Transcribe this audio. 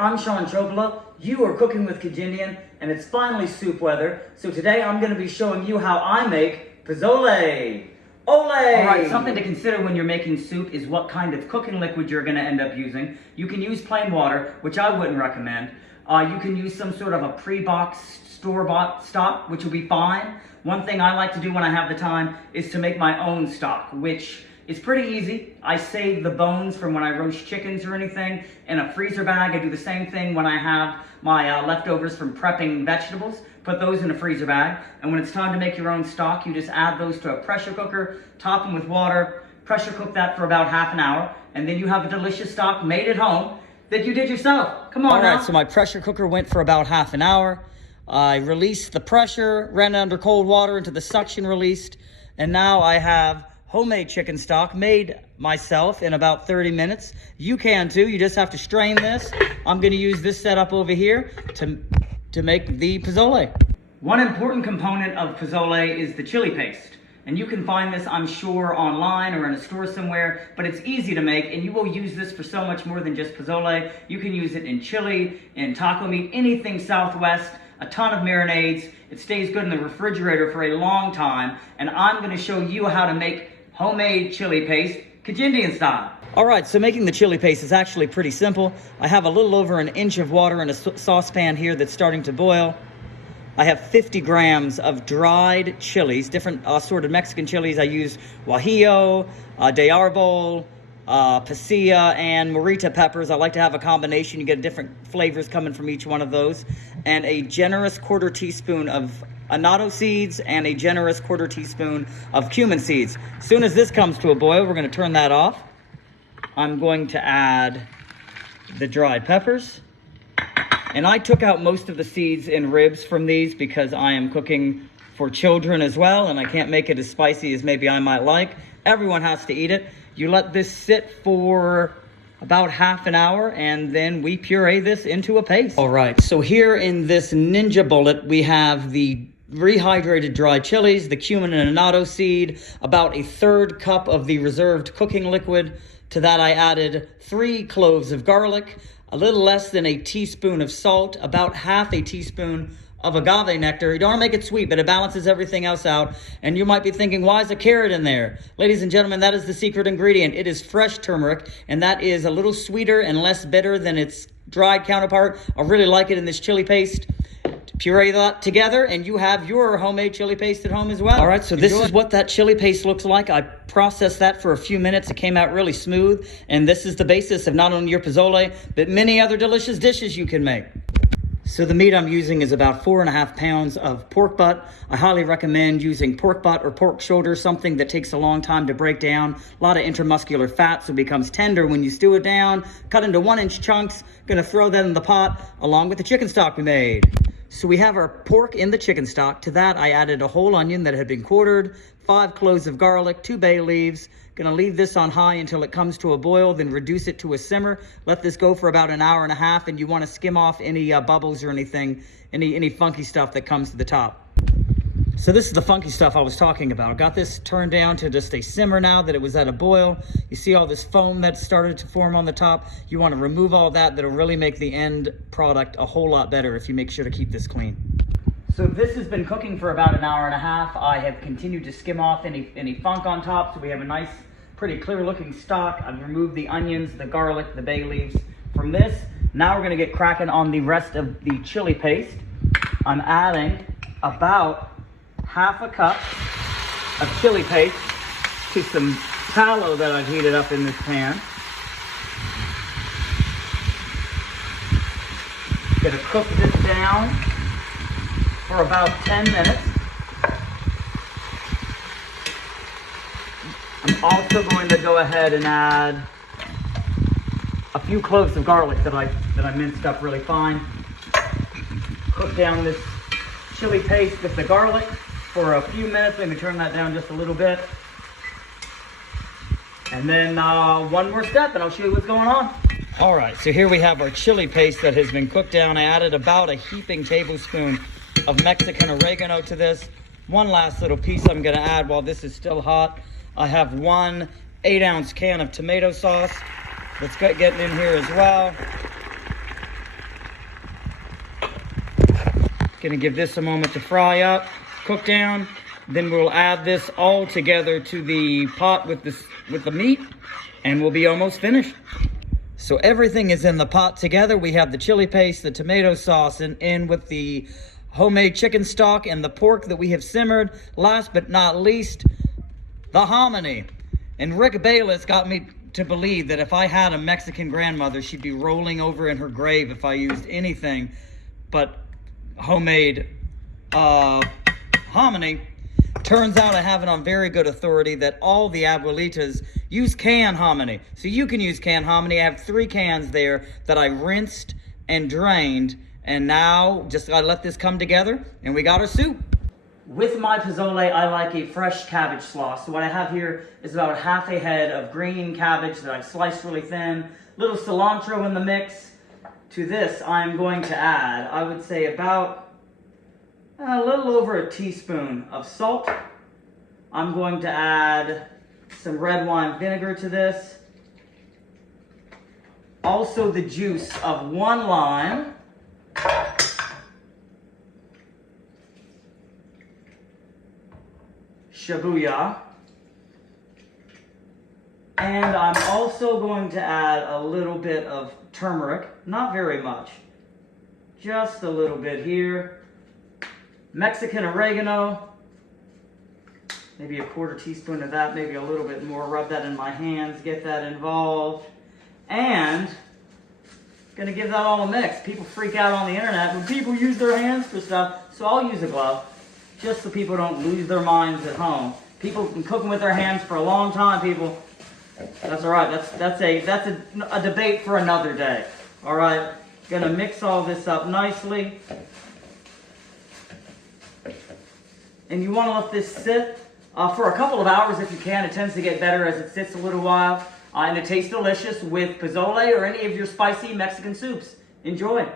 I'm Sean Chopla. You are cooking with Kajindian, and it's finally soup weather. So today I'm going to be showing you how I make pozole. Ole! Alright, something to consider when you're making soup is what kind of cooking liquid you're going to end up using. You can use plain water, which I wouldn't recommend. You can use some sort of a pre-boxed, store-bought stock, which will be fine. One thing I like to do when I have the time is to make my own stock, which is pretty easy. I save the bones from when I roast chickens or anything in a freezer bag. I do the same thing when I have my leftovers from prepping vegetables. Put those in a freezer bag. And when it's time to make your own stock, you just add those to a pressure cooker, top them with water, pressure cook that for about half an hour, and then you have a delicious stock made at home that you did yourself. Come on now. All right, so my pressure cooker went for about half an hour. I released the pressure, ran it under cold water into the suction released, and now I have homemade chicken stock made myself in about 30 minutes. You can too. You just have to strain this. I'm going to use this setup over here to make the pozole. One important component of pozole is the chili paste. And you can find this, I'm sure, online or in a store somewhere, but it's easy to make, and you will use this for so much more than just pozole. You can use it in chili, in taco meat, anything Southwest, a ton of marinades. It stays good in the refrigerator for a long time, and I'm going to show you how to make homemade chili paste, Kajindian style. All right, so making the chili paste is actually pretty simple. I have a little over an inch of water in a saucepan here that's starting to boil. I have 50 grams of dried chilies, different assorted Mexican chilies. I use guajillo, de árbol, pasilla, and morita peppers. I like to have a combination. You get different flavors coming from each one of those. And a generous quarter teaspoon of annatto seeds and a generous quarter teaspoon of cumin seeds. As soon as this comes to a boil, we're going to turn that off. I'm going to add the dried peppers. And I took out most of the seeds and ribs from these because I am cooking for children as well, and I can't make it as spicy as maybe I might like. Everyone has to eat it. You let this sit for about half an hour, and then we puree this into a paste. All right, so here in this Ninja Bullet, we have the rehydrated dried chilies, the cumin and annatto seed, about a third cup of the reserved cooking liquid. To that I added 3 cloves of garlic, a little less than a teaspoon of salt, about half a teaspoon of agave nectar. You don't want to make it sweet, but it balances everything else out. And you might be thinking, why is a carrot in there? Ladies and gentlemen, that is the secret ingredient. It is fresh turmeric, and that is a little sweeter and less bitter than its dried counterpart. I really like it in this chili paste. Puree that together, and you have your homemade chili paste at home as well. All right, so this is what that chili paste looks like. I processed that for a few minutes. It came out really smooth, and this is the basis of not only your pozole, but many other delicious dishes you can make. So the meat I'm using is about 4.5 pounds of pork butt. I highly recommend using pork butt or pork shoulder, something that takes a long time to break down. A lot of intramuscular fat, so it becomes tender when you stew it down. Cut into 1-inch chunks. Gonna throw that in the pot along with the chicken stock we made. So we have our pork in the chicken stock. To that, I added a whole onion that had been quartered, 5 cloves of garlic, 2 bay leaves. Gonna leave this on high until it comes to a boil, then reduce it to a simmer. Let this go for about an hour and a half, and you wanna skim off any bubbles or anything, any funky stuff that comes to the top. So this is the funky stuff I was talking about. Got this turned down to just a simmer now that it was at a boil. You see all this foam that started to form on the top. You want to remove all that. That'll really make the end product a whole lot better if you make sure to keep this clean. So this has been cooking for about an hour and a half. I have continued to skim off any funk on top, so we have a nice, pretty clear looking stock. I've removed the onions, the garlic, the bay leaves from this. Now we're gonna get cracking on the rest of the chili paste. I'm adding about half a cup of chili paste to some tallow that I've heated up in this pan. Gonna cook this down for about 10 minutes. I'm also going to go ahead and add a few cloves of garlic that I minced up really fine. Cook down this chili paste with the garlic for a few minutes. Maybe turn that down just a little bit. And then one more step and I'll show you what's going on. All right, so here we have our chili paste that has been cooked down. I added about a heaping tablespoon of Mexican oregano to this. One last little piece I'm gonna add while this is still hot. I have 1 8-ounce can of tomato sauce. Let's get in here as well. Gonna give this a moment to fry up, cook down. Then we'll add this all together to the pot with the meat, and we'll be almost finished. So everything is in the pot together. We have the chili paste, the tomato sauce, and in with the homemade chicken stock and the pork that we have simmered. Last but not least, the hominy. And Rick Bayless got me to believe that if I had a Mexican grandmother, she'd be rolling over in her grave if I used anything but homemade hominy. Turns out I have it on very good authority that all the abuelitas use canned hominy. So you can use canned hominy. I have 3 cans there that I rinsed and drained. And now just gotta let this come together and we got our soup. With my pozole, I like a fresh cabbage sauce. So what I have here is about half a head of green cabbage that I've sliced really thin. Little cilantro in the mix. To this, I'm going to add, I would say about a little over a teaspoon of salt. I'm going to add some red wine vinegar to this. Also the juice of 1 lime. Shibuya. And I'm also going to add a little bit of turmeric. Not very much. Just a little bit here. Mexican oregano, maybe a 1/4 teaspoon of that, maybe a little bit more. Rub that in my hands, get that involved. And gonna give that all a mix. People freak out on the internet when people use their hands for stuff, so I'll use a glove, just so people don't lose their minds at home. People have been cooking with their hands for a long time, people. That's all right, that's a debate for another day. All right, gonna mix all this up nicely. And you want to let this sit for a couple of hours if you can. It tends to get better as it sits a little while. And it tastes delicious with pozole or any of your spicy Mexican soups. Enjoy.